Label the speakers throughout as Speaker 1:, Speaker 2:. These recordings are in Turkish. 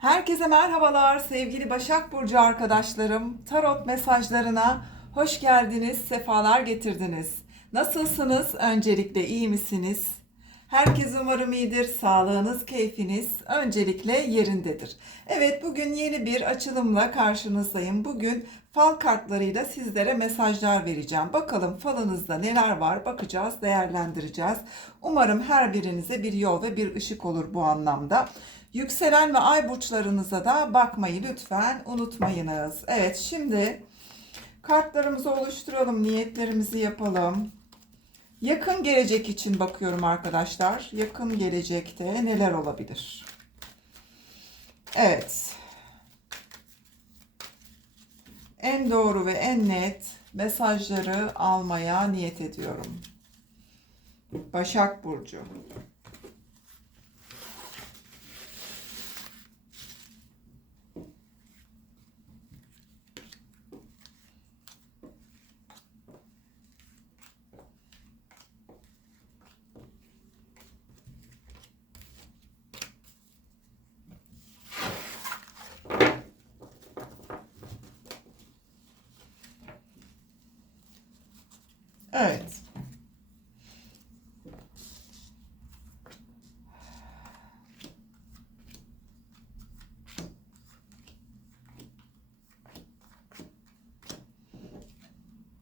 Speaker 1: Herkese merhabalar sevgili Başak Burcu arkadaşlarım. Tarot mesajlarına hoş geldiniz, sefalar getirdiniz. Nasılsınız? Öncelikle iyi misiniz? Herkes umarım iyidir. Sağlığınız, keyfiniz öncelikle yerindedir. Evet bugün yeni bir açılımla karşınızdayım. Bugün fal kartlarıyla sizlere mesajlar vereceğim. Bakalım falınızda neler var bakacağız, değerlendireceğiz. Umarım her birinize bir yol ve bir ışık olur bu anlamda. Yükselen ve ay burçlarınıza da bakmayı lütfen unutmayınız. Evet şimdi kartlarımızı oluşturalım, niyetlerimizi yapalım. Yakın gelecek için bakıyorum arkadaşlar. Yakın gelecekte neler olabilir? Evet. En doğru ve en net mesajları almaya niyet ediyorum. Başak Burcu. Evet.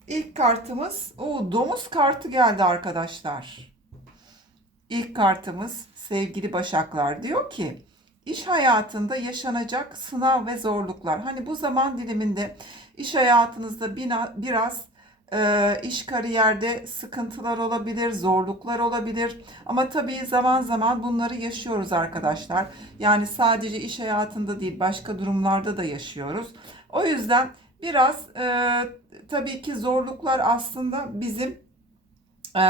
Speaker 1: İlk kartımız, o domuz kartı geldi arkadaşlar. İlk kartımız sevgili Başaklar diyor ki iş hayatında yaşanacak sınav ve zorluklar. Hani bu zaman diliminde iş hayatınızda biraz e, iş kariyerde sıkıntılar olabilir, zorluklar olabilir. Ama tabii zaman zaman bunları yaşıyoruz arkadaşlar. Yani sadece iş hayatında değil başka durumlarda da yaşıyoruz. O yüzden biraz e, tabii ki zorluklar aslında bizim e,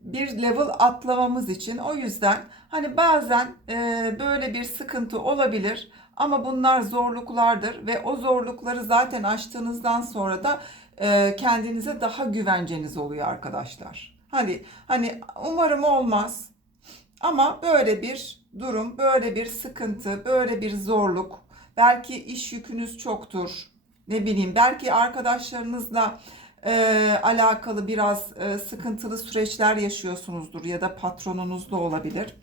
Speaker 1: bir level atlamamız için. O yüzden hani bazen e, böyle bir sıkıntı olabilir ama bunlar zorluklardır ve o zorlukları zaten aştığınızdan sonra da e, kendinize daha güvenceniz oluyor arkadaşlar. Hani hani umarım olmaz ama böyle bir durum, böyle bir sıkıntı, böyle bir zorluk, belki iş yükünüz çoktur. Ne bileyim, belki arkadaşlarınızla e, alakalı biraz e, sıkıntılı süreçler yaşıyorsunuzdur ya da patronunuz da olabilir.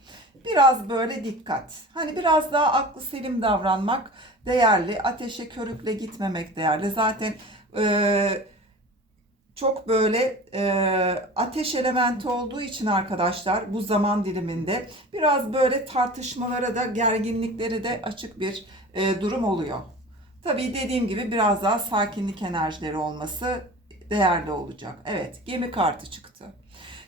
Speaker 1: Biraz böyle dikkat. Hani biraz daha aklı selim davranmak değerli. Ateşe körükle gitmemek değerli. Zaten e, çok böyle e, ateş elementi olduğu için arkadaşlar bu zaman diliminde biraz böyle tartışmalara da gerginliklere de açık bir e, durum oluyor. Tabii dediğim gibi biraz daha sakinlik enerjileri olması değerli olacak. Evet, gemi kartı çıktı.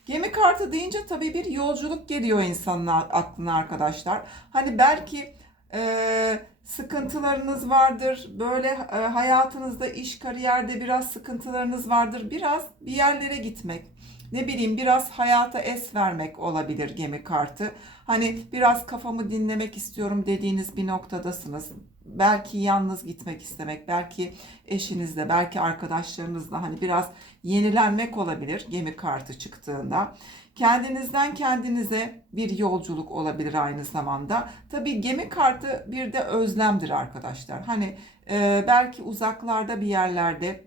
Speaker 1: Gemi kartı deyince tabii bir yolculuk geliyor insanın aklına arkadaşlar. Hani belki e, sıkıntılarınız vardır. Böyle e, hayatınızda iş, kariyerde biraz sıkıntılarınız vardır. Biraz bir yerlere gitmek, ne bileyim biraz hayata es vermek olabilir gemi kartı. Hani biraz kafamı dinlemek istiyorum dediğiniz bir noktadasınız. Belki yalnız gitmek istemek, belki eşinizle, belki arkadaşlarınızla hani biraz yenilenmek olabilir gemi kartı çıktığında. Kendinizden kendinize bir yolculuk olabilir aynı zamanda. Tabii gemi kartı bir de özlemdir arkadaşlar. Hani e, belki uzaklarda bir yerlerde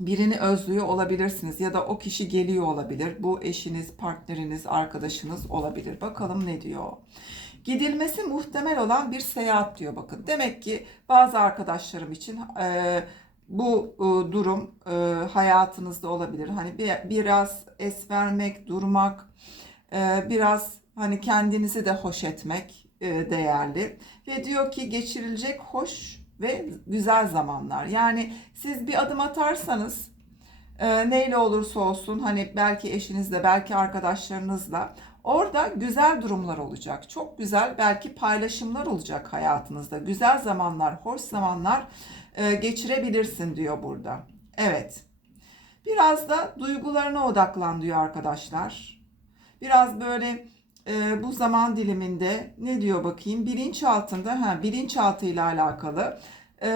Speaker 1: birini özlüyor olabilirsiniz ya da o kişi geliyor olabilir. Bu eşiniz, partneriniz, arkadaşınız olabilir. Bakalım ne diyor. Gidilmesi muhtemel olan bir seyahat diyor bakın. Demek ki bazı arkadaşlarım için e, bu e, durum e, hayatınızda olabilir. Hani bir, biraz es vermek, durmak, e, biraz hani kendinizi de hoş etmek değerli. Ve diyor ki geçirilecek hoş ve güzel zamanlar. Yani siz bir adım atarsanız neyle olursa olsun hani belki eşinizle belki arkadaşlarınızla orada güzel durumlar olacak. Çok güzel belki paylaşımlar olacak hayatınızda. Güzel zamanlar, hoş zamanlar e, geçirebilirsin diyor burada. Evet. Biraz da duygularına odaklan diyor arkadaşlar. Biraz böyle e, bu zaman diliminde ne diyor bakayım bilinçaltında ha bilinçaltı ile alakalı e,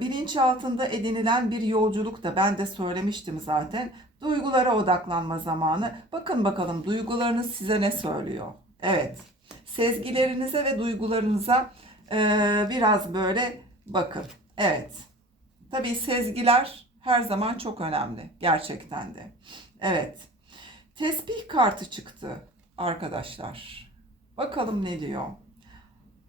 Speaker 1: bilinçaltında edinilen bir yolculuk da ben de söylemiştim zaten duygulara odaklanma zamanı bakın bakalım duygularınız size ne söylüyor evet sezgilerinize ve duygularınıza Ee, biraz böyle bakın. Evet. Tabii sezgiler her zaman çok önemli. Gerçekten de. Evet. Tesbih kartı çıktı arkadaşlar. Bakalım ne diyor.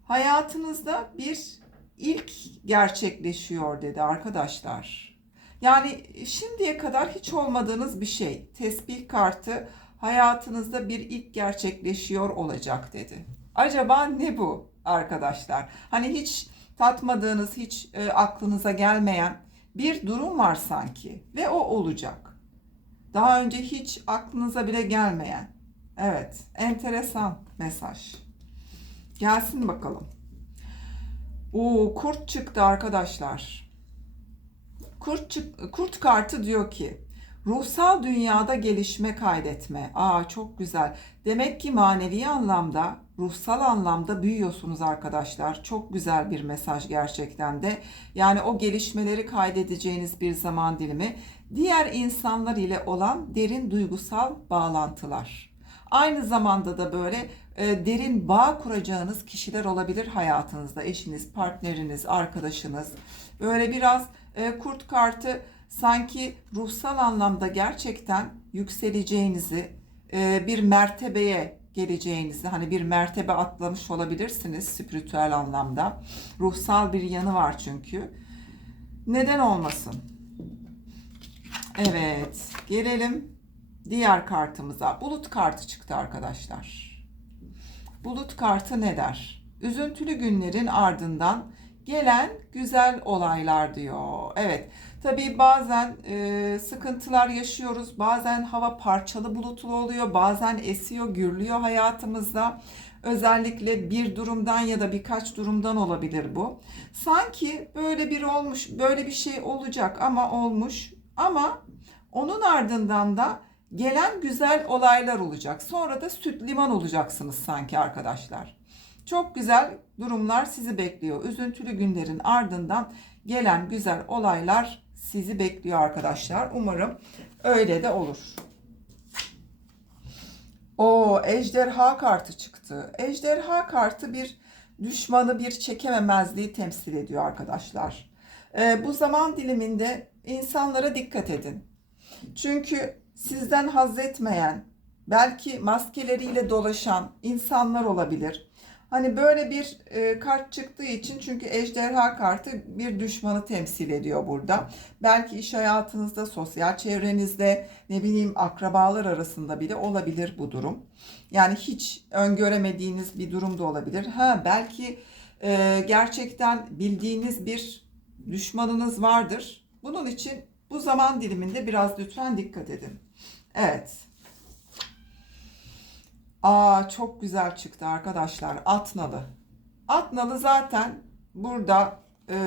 Speaker 1: Hayatınızda bir ilk gerçekleşiyor dedi arkadaşlar. Yani şimdiye kadar hiç olmadığınız bir şey. Tesbih kartı hayatınızda bir ilk gerçekleşiyor olacak dedi. Acaba ne bu arkadaşlar? Hani hiç tatmadığınız, hiç e, aklınıza gelmeyen bir durum var sanki ve o olacak. Daha önce hiç aklınıza bile gelmeyen. Evet, enteresan mesaj. Gelsin bakalım. Oo, kurt çıktı arkadaşlar. Kurt, çık- kurt kartı diyor ki ruhsal dünyada gelişme kaydetme. Aa çok güzel. Demek ki manevi anlamda, ruhsal anlamda büyüyorsunuz arkadaşlar. Çok güzel bir mesaj gerçekten de. Yani o gelişmeleri kaydedeceğiniz bir zaman dilimi. Diğer insanlar ile olan derin duygusal bağlantılar. Aynı zamanda da böyle e, derin bağ kuracağınız kişiler olabilir hayatınızda. Eşiniz, partneriniz, arkadaşınız. Böyle biraz e, kurt kartı sanki ruhsal anlamda gerçekten yükseleceğinizi, e, bir mertebeye geleceğinizi, hani bir mertebe atlamış olabilirsiniz spiritüel anlamda. Ruhsal bir yanı var çünkü. Neden olmasın? Evet, gelelim diğer kartımıza. Bulut kartı çıktı arkadaşlar. Bulut kartı ne der? Üzüntülü günlerin ardından gelen güzel olaylar diyor. Evet, tabii bazen e, sıkıntılar yaşıyoruz. Bazen hava parçalı bulutlu oluyor. Bazen esiyor, gürlüyor hayatımızda. Özellikle bir durumdan ya da birkaç durumdan olabilir bu. Sanki böyle bir olmuş, böyle bir şey olacak ama olmuş. Ama onun ardından da gelen güzel olaylar olacak. Sonra da süt liman olacaksınız sanki arkadaşlar. Çok güzel durumlar sizi bekliyor. Üzüntülü günlerin ardından gelen güzel olaylar sizi bekliyor arkadaşlar. Umarım öyle de olur. O ejderha kartı çıktı. Ejderha kartı bir düşmanı bir çekememezliği temsil ediyor arkadaşlar. Ee, bu zaman diliminde insanlara dikkat edin. Çünkü sizden haz etmeyen, belki maskeleriyle dolaşan insanlar olabilir. Hani böyle bir e, kart çıktığı için çünkü ejderha kartı bir düşmanı temsil ediyor burada. Belki iş hayatınızda, sosyal çevrenizde, ne bileyim akrabalar arasında bile olabilir bu durum. Yani hiç öngöremediğiniz bir durum da olabilir. Ha belki e, gerçekten bildiğiniz bir düşmanınız vardır. Bunun için bu zaman diliminde biraz lütfen dikkat edin. Evet. Aa çok güzel çıktı arkadaşlar. Atnalı. Atnalı zaten burada e,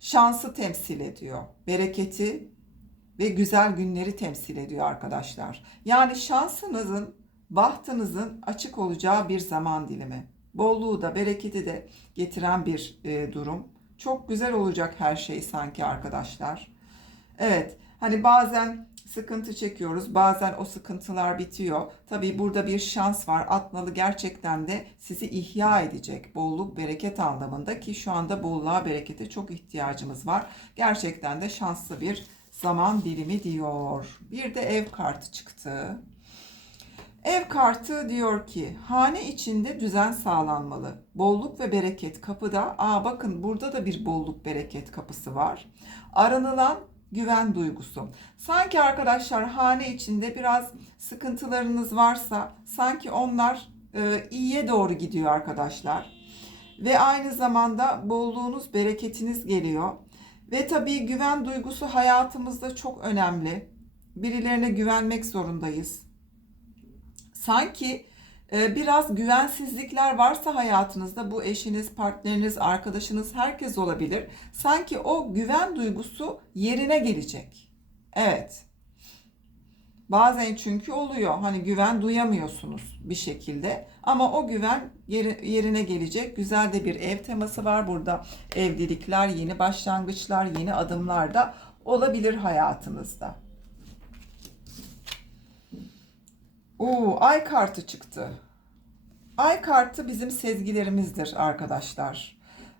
Speaker 1: şansı temsil ediyor. Bereketi ve güzel günleri temsil ediyor arkadaşlar. Yani şansınızın, bahtınızın açık olacağı bir zaman dilimi. Bolluğu da, bereketi de getiren bir e, durum. Çok güzel olacak her şey sanki arkadaşlar. Evet, hani bazen sıkıntı çekiyoruz. Bazen o sıkıntılar bitiyor. Tabii burada bir şans var. Atnalı gerçekten de sizi ihya edecek. Bolluk, bereket anlamında ki şu anda bolluğa, berekete çok ihtiyacımız var. Gerçekten de şanslı bir zaman dilimi diyor. Bir de ev kartı çıktı. Ev kartı diyor ki hane içinde düzen sağlanmalı. Bolluk ve bereket kapıda. Aa bakın burada da bir bolluk bereket kapısı var. Aranılan güven duygusu. Sanki arkadaşlar hane içinde biraz sıkıntılarınız varsa sanki onlar e, iyiye doğru gidiyor arkadaşlar. Ve aynı zamanda bolluğunuz, bereketiniz geliyor. Ve tabii güven duygusu hayatımızda çok önemli. Birilerine güvenmek zorundayız. Sanki biraz güvensizlikler varsa hayatınızda bu eşiniz, partneriniz, arkadaşınız herkes olabilir. Sanki o güven duygusu yerine gelecek. Evet. Bazen çünkü oluyor. Hani güven duyamıyorsunuz bir şekilde. Ama o güven yeri- yerine gelecek. Güzel de bir ev teması var burada. Evlilikler, yeni başlangıçlar, yeni adımlar da olabilir hayatınızda. Oo, ay kartı çıktı. Ay kartı bizim sezgilerimizdir arkadaşlar.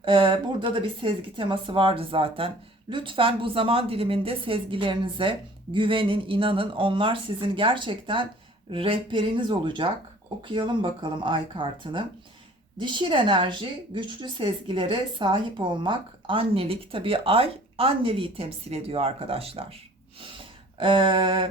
Speaker 1: Ee, burada da bir sezgi teması vardı zaten. Lütfen bu zaman diliminde sezgilerinize güvenin, inanın. Onlar sizin gerçekten rehberiniz olacak. Okuyalım bakalım ay kartını. Dişil enerji, güçlü sezgilere sahip olmak, annelik. Tabii ay anneliği temsil ediyor arkadaşlar. Ee,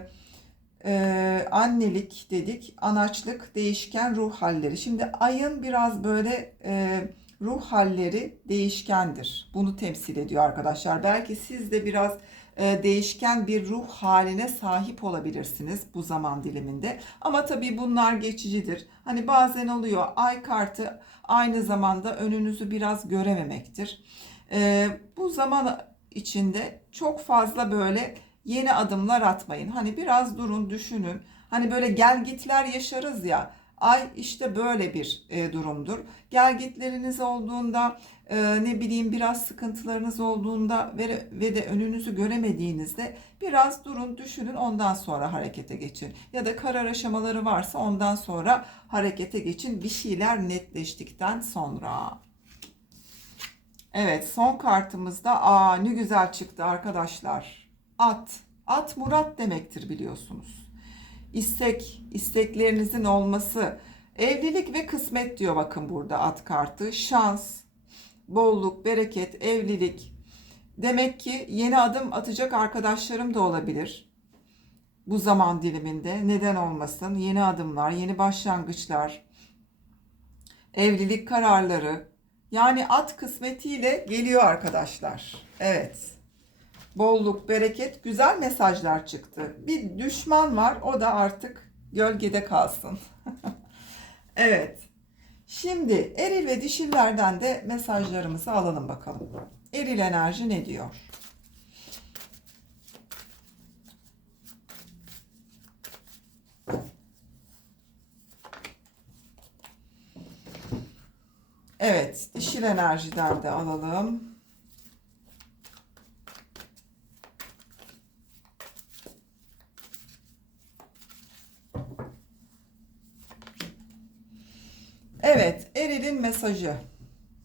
Speaker 1: ee, annelik dedik, anaçlık, değişken ruh halleri. Şimdi ayın biraz böyle e, ruh halleri değişkendir. Bunu temsil ediyor arkadaşlar. Belki siz de biraz e, değişken bir ruh haline sahip olabilirsiniz bu zaman diliminde. Ama tabii bunlar geçicidir. Hani bazen oluyor ay kartı aynı zamanda önünüzü biraz görememektir. E, bu zaman içinde çok fazla böyle yeni adımlar atmayın. Hani biraz durun, düşünün. Hani böyle gelgitler yaşarız ya. Ay işte böyle bir e, durumdur. Gelgitleriniz olduğunda e, ne bileyim biraz sıkıntılarınız olduğunda ve, ve de önünüzü göremediğinizde biraz durun, düşünün ondan sonra harekete geçin. Ya da karar aşamaları varsa ondan sonra harekete geçin. Bir şeyler netleştikten sonra. Evet son kartımızda aa ne güzel çıktı arkadaşlar. At. At murat demektir biliyorsunuz. İstek, isteklerinizin olması. Evlilik ve kısmet diyor bakın burada at kartı. Şans, bolluk, bereket, evlilik. Demek ki yeni adım atacak arkadaşlarım da olabilir. Bu zaman diliminde neden olmasın? Yeni adımlar, yeni başlangıçlar, evlilik kararları. Yani at kısmetiyle geliyor arkadaşlar. Evet. Bolluk, bereket, güzel mesajlar çıktı. Bir düşman var, o da artık gölgede kalsın. evet. Şimdi eril ve dişillerden de mesajlarımızı alalım bakalım. Eril enerji ne diyor? Evet, dişil enerjiden de alalım. Evet, Eril'in mesajı.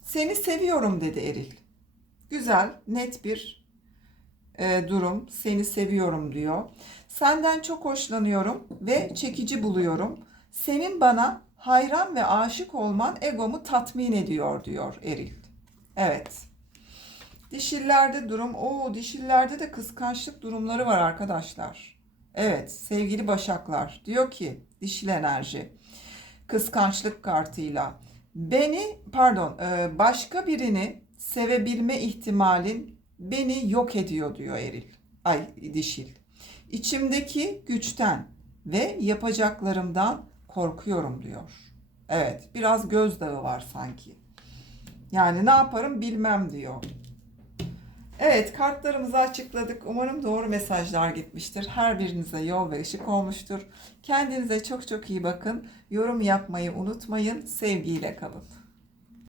Speaker 1: Seni seviyorum dedi Eril. Güzel, net bir e, durum. Seni seviyorum diyor. Senden çok hoşlanıyorum ve çekici buluyorum. Senin bana hayran ve aşık olman egomu tatmin ediyor diyor Eril. Evet. Dişillerde durum, o dişillerde de kıskançlık durumları var arkadaşlar. Evet, sevgili başaklar diyor ki dişil enerji kıskançlık kartıyla beni pardon e, başka birini sevebilme ihtimalin beni yok ediyor diyor Eril. Ay dişil. İçimdeki güçten ve yapacaklarımdan korkuyorum diyor. Evet, biraz gözdağı var sanki. Yani ne yaparım bilmem diyor. Evet, kartlarımızı açıkladık. Umarım doğru mesajlar gitmiştir. Her birinize yol ve ışık olmuştur. Kendinize çok çok iyi bakın. Yorum yapmayı unutmayın. Sevgiyle kalın.